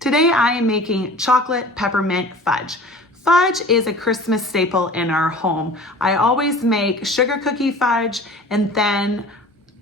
Today I am making chocolate peppermint fudge. Fudge is a Christmas staple in our home. I always make sugar cookie fudge and then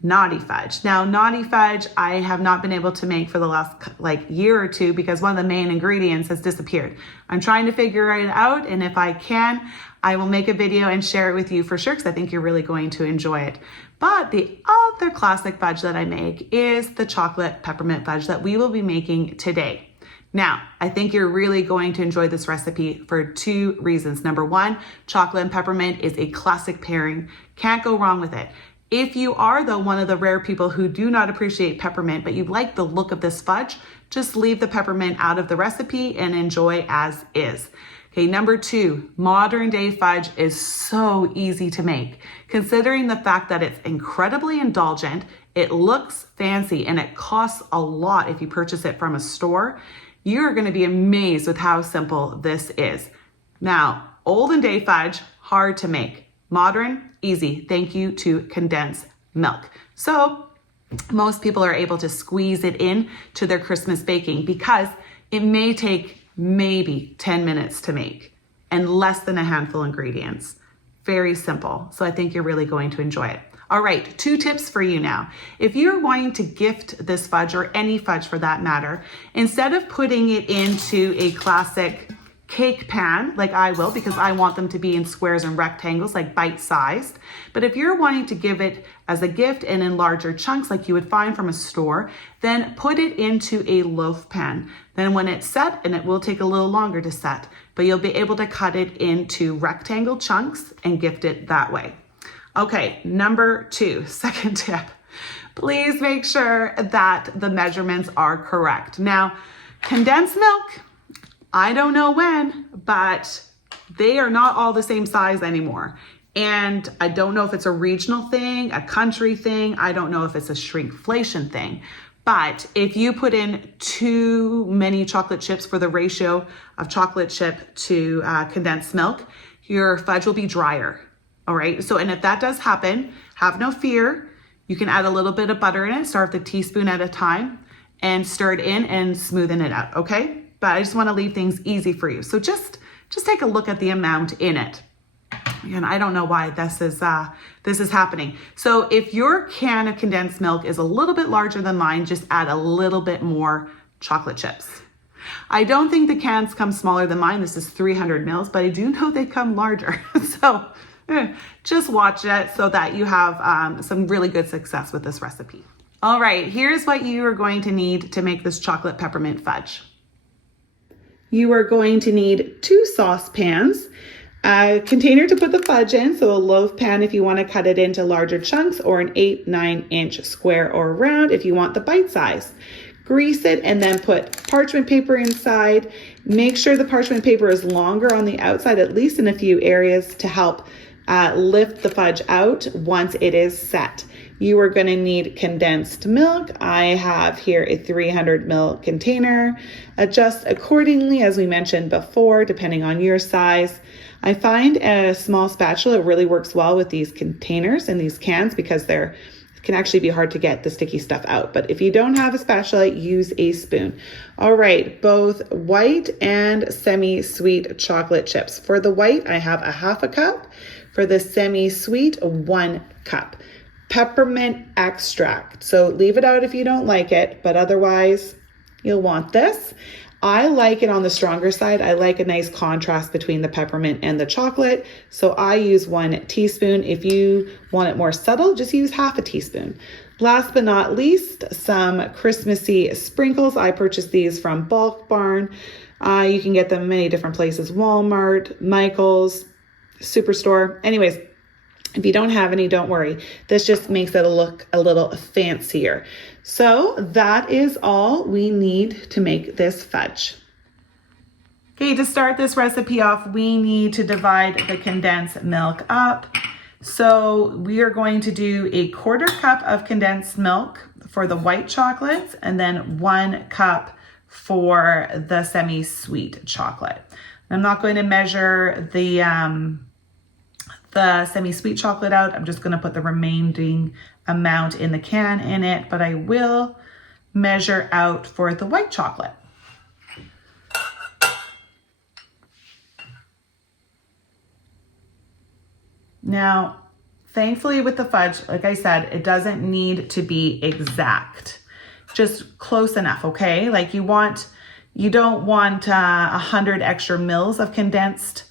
naughty fudge. Now, naughty fudge I have not been able to make for the last year or two because one of the main ingredients has disappeared. I'm trying to figure it out, and if I can, I will make a video and share it with you for sure because I think you're really going to enjoy it. But the other classic fudge that I make is the chocolate peppermint fudge that we will be making today. Now, I think you're really going to enjoy this recipe for two reasons. Number one, chocolate and peppermint is a classic pairing. Can't go wrong with it. If you are, though, one of the rare people who do not appreciate peppermint, but you like the look of this fudge, just leave the peppermint out of the recipe and enjoy as is. Okay, number two, modern day fudge is so easy to make. Considering the fact that it's incredibly indulgent, it looks fancy, and it costs a lot if you purchase it from a store, you're gonna be amazed with how simple this is. Now, olden day fudge, hard to make. Modern, easy, thank you to condensed milk. So most people are able to squeeze it in to their Christmas baking because it may take maybe 10 minutes to make and less than a handful of ingredients. Very simple. So I think you're really going to enjoy it. All right, two tips for you now. If you're wanting to gift this fudge, or any fudge for that matter, instead of putting it into a classic cake pan, like I will, because I want them to be in squares and rectangles, like bite-sized. But if you're wanting to give it as a gift and in larger chunks, like you would find from a store, then put it into a loaf pan. Then when it's set, and it will take a little longer to set, but you'll be able to cut it into rectangle chunks and gift it that way. Okay, number two, second tip. Please make sure that the measurements are correct. Now, condensed milk, I don't know when, but they are not all the same size anymore. And I don't know if it's a regional thing, a country thing. I don't know if it's a shrinkflation thing. But if you put in too many chocolate chips for the ratio of chocolate chip to condensed milk, your fudge will be drier. All right. So, and if that does happen, have no fear. You can add a little bit of butter in it, start with a teaspoon at a time, and stir it in and smoothen it out. Okay. But I just want to leave things easy for you. So just take a look at the amount in it. And I don't know why this is happening. So if your can of condensed milk is a little bit larger than mine, just add a little bit more chocolate chips. I don't think the cans come smaller than mine. This is 300 mils, but I do know they come larger. So just watch it so that you have some really good success with this recipe. All right, here's what you are going to need to make this chocolate peppermint fudge. You are going to need 2 saucepans, a container to put the fudge in, so a loaf pan if you want to cut it into larger chunks, or an 8-9 inch square or round if you want the bite size. Grease it and then put parchment paper inside. Make sure the parchment paper is longer on the outside, at least in a few areas, to help lift the fudge out once it is set. You are going to need condensed milk. I have here a 300 ml container. Adjust accordingly, as we mentioned before, depending on your size. I find a small spatula really works well with these containers and these cans because it can actually be hard to get the sticky stuff out. But if you don't have a spatula, use a spoon. All right, both white and semi-sweet chocolate chips. For the white, I have a 1/2 cup. For the semi-sweet, 1 cup. Peppermint extract. So leave it out if you don't like it, but otherwise you'll want this. I like it on the stronger side. I like a nice contrast between the peppermint and the chocolate. So I use 1 teaspoon. If you want it more subtle, just use 1/2 teaspoon. Last but not least, some Christmassy sprinkles. I purchased these from Bulk Barn. You can get them many different places, Walmart, Michael's, Superstore. Anyways, if you don't have any, don't worry. This just makes it look a little fancier. So that is all we need to make this fudge. Okay, to start this recipe off, we need to divide the condensed milk up. So we are going to do a 1/4 cup of condensed milk for the white chocolates, and then 1 cup for the semi-sweet chocolate. I'm not going to measure the semi-sweet chocolate out. I'm just going to put the remaining amount in the can in it, but I will measure out for the white chocolate. Now, thankfully with the fudge, like I said, it doesn't need to be exact, just close enough, okay? Like you don't want 100 extra mils of condensed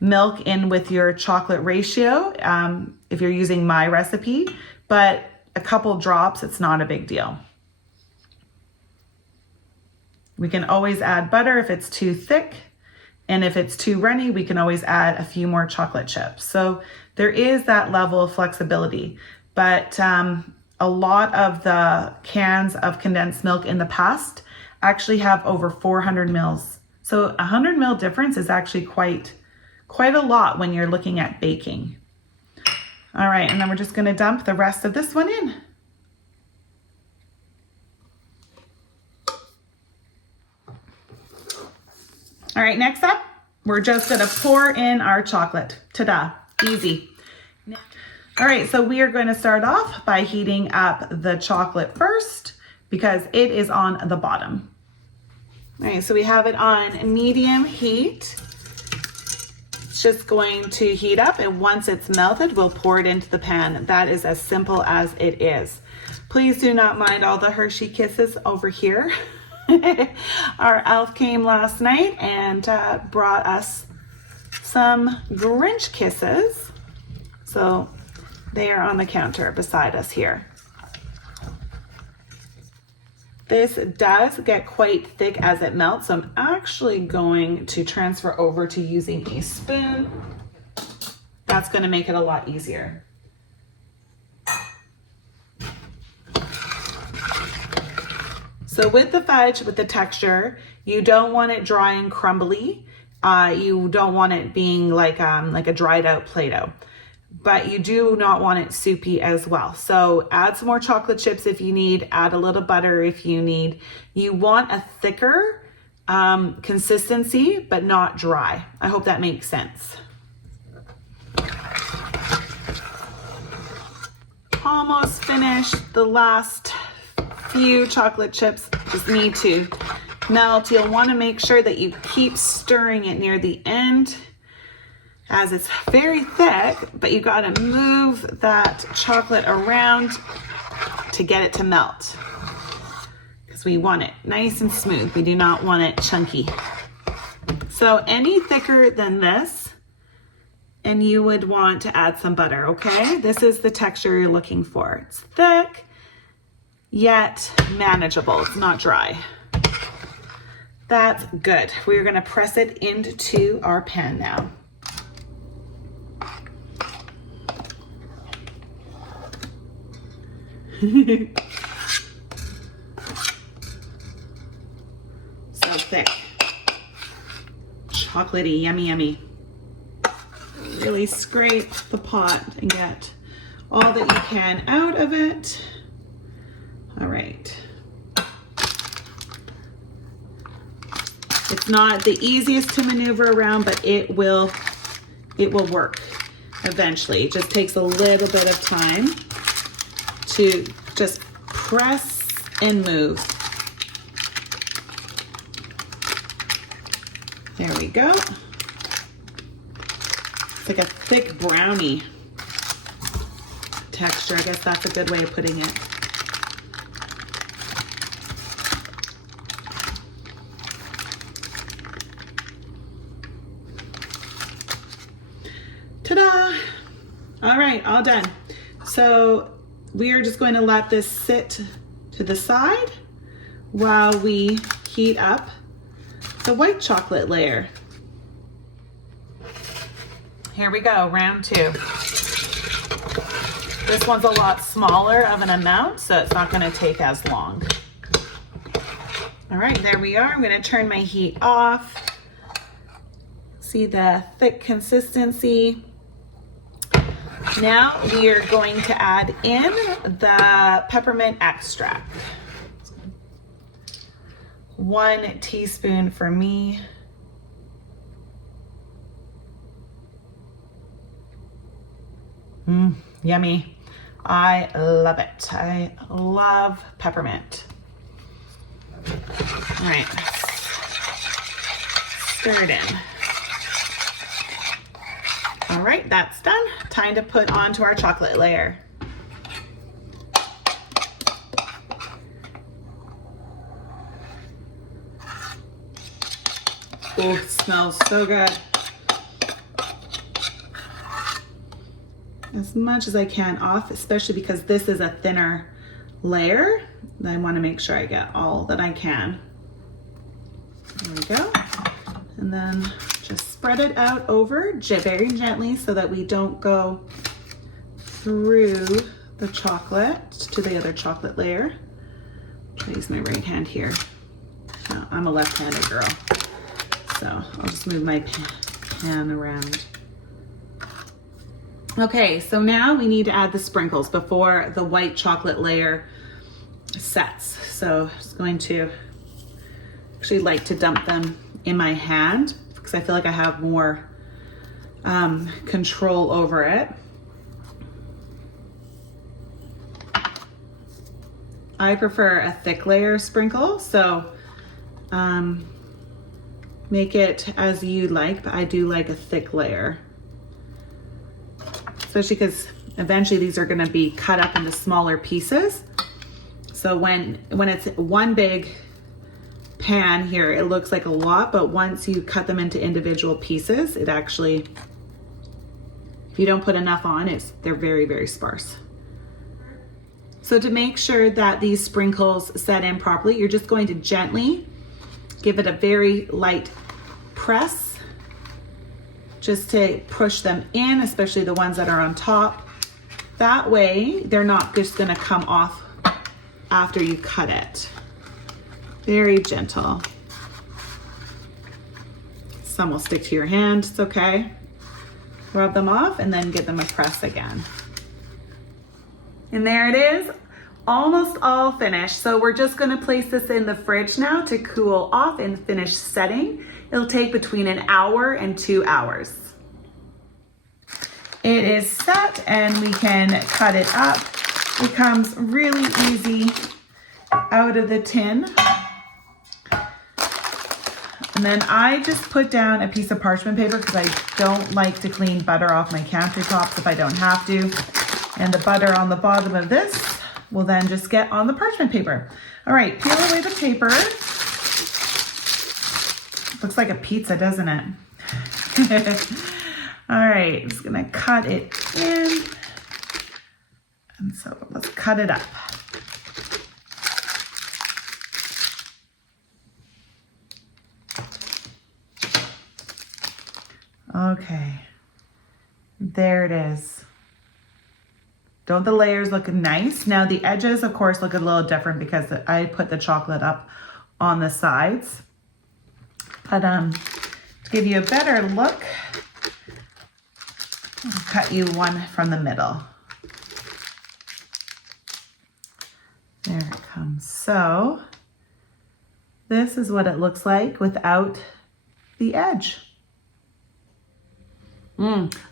milk in with your chocolate ratio if you're using my recipe, but a couple drops, it's not a big deal. We can always add butter if it's too thick, and if it's too runny, we can always add a few more chocolate chips. So there is that level of flexibility, but a lot of the cans of condensed milk in the past actually have over 400 mils. So 100 mil difference is actually quite a lot when you're looking at baking. All right, and then we're just gonna dump the rest of this one in. All right, next up, we're just gonna pour in our chocolate. Ta-da, easy. All right, so we are gonna start off by heating up the chocolate first because it is on the bottom. All right, so we have it on medium heat. It's just going to heat up, and once it's melted, we'll pour it into the pan. That is as simple as it is. Please do not mind all the Hershey Kisses over here. Our elf came last night and brought us some Grinch Kisses. So they are on the counter beside us here. This does get quite thick as it melts, so I'm actually going to transfer over to using a spoon. That's going to make it a lot easier. So with the fudge, with the texture, you don't want it dry and crumbly. You don't want it being like a dried out Play-Doh, but you do not want it soupy as well. So add some more chocolate chips if you need, add a little butter if you need. You want a thicker consistency, but not dry. I hope that makes sense. Almost finished. The last few chocolate chips just need to melt. You'll want to make sure that you keep stirring it near the end as it's very thick, but you got to move that chocolate around to get it to melt because we want it nice and smooth. We do not want it chunky. So any thicker than this, and you would want to add some butter, okay? This is the texture you're looking for. It's thick, yet manageable. It's not dry. That's good. We're gonna press it into our pan now. So thick. Chocolatey, yummy, yummy. Really scrape the pot and get all that you can out of it. All right. It's not the easiest to maneuver around, but it will work eventually. It just takes a little bit of time to just press and move. There we go. It's like a thick brownie texture. I guess that's a good way of putting it. Ta-da! All right, all done. So we are just going to let this sit to the side while we heat up the white chocolate layer. Here we go, round two. This one's a lot smaller of an amount, so it's not gonna take as long. All right, there we are. I'm gonna turn my heat off. See the thick consistency. Now we are going to add in the peppermint extract. 1 teaspoon for me. Yummy. I love it. I love peppermint. All right, stir it in. All right, that's done. Time to put onto our chocolate layer. Oh, it smells so good. As much as I can off, especially because this is a thinner layer. I want to make sure I get all that I can. There we go. And then just spread it out over very gently so that we don't go through the chocolate to the other chocolate layer. I'll use my right hand here. No, I'm a left-handed girl. So I'll just move my pan around. Okay, so now we need to add the sprinkles before the white chocolate layer sets. So I'm just going to actually like to dump them in my hand because I feel like I have more control over it. I prefer a thick layer sprinkle, so make it as you like, but I do like a thick layer. Especially because eventually these are gonna be cut up into smaller pieces. So when it's one big pan here, it looks like a lot, but once you cut them into individual pieces, it actually, if you don't put enough on, they're very, very sparse. So to make sure that these sprinkles set in properly, you're just going to gently give it a very light press just to push them in, especially the ones that are on top. That way, they're not just gonna come off after you cut it. Very gentle. Some will stick to your hand, it's okay. Rub them off and then give them a press again. And there it is, almost all finished. So we're just gonna place this in the fridge now to cool off and finish setting. It'll take between an hour and 2 hours. It is set and we can cut it up. It comes really easy out of the tin. And then I just put down a piece of parchment paper because I don't like to clean butter off my countertops if I don't have to. And the butter on the bottom of this will then just get on the parchment paper. All right, peel away the paper. Looks like a pizza, doesn't it? All right, just gonna cut it in. And so let's cut it up. Okay, there it is. Don't the layers look nice? Now the edges, of course, look a little different because I put the chocolate up on the sides. But to give you a better look, I'll cut you one from the middle. There it comes. So this is what it looks like without the edge.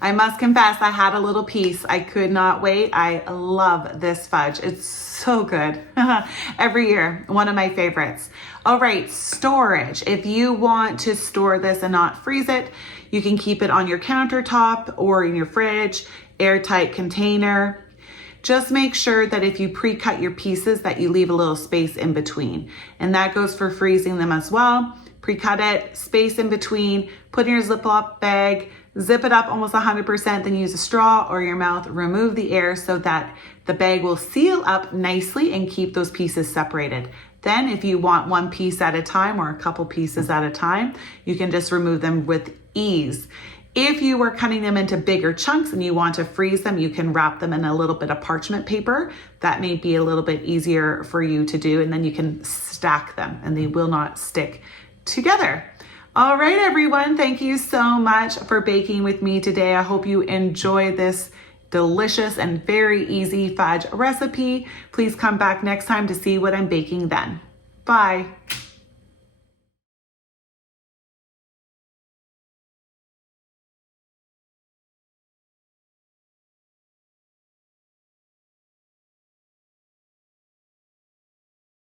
I must confess, I had a little piece. I could not wait. I love this fudge. It's so good. Every year, one of my favorites. All right, storage. If you want to store this and not freeze it, you can keep it on your countertop or in your fridge, airtight container. Just make sure that if you pre-cut your pieces that you leave a little space in between. And that goes for freezing them as well. Pre-cut it, space in between, put in your Ziploc bag, zip it up almost 100%, then use a straw or your mouth, remove the air so that the bag will seal up nicely and keep those pieces separated. Then if you want one piece at a time or a couple pieces at a time, you can just remove them with ease. If you were cutting them into bigger chunks and you want to freeze them, you can wrap them in a little bit of parchment paper. That may be a little bit easier for you to do, and then you can stack them and they will not stick together. All right, everyone, thank you so much for baking with me today. I hope you enjoy this delicious and very easy fudge recipe. Please come back next time to see what I'm baking then. Bye.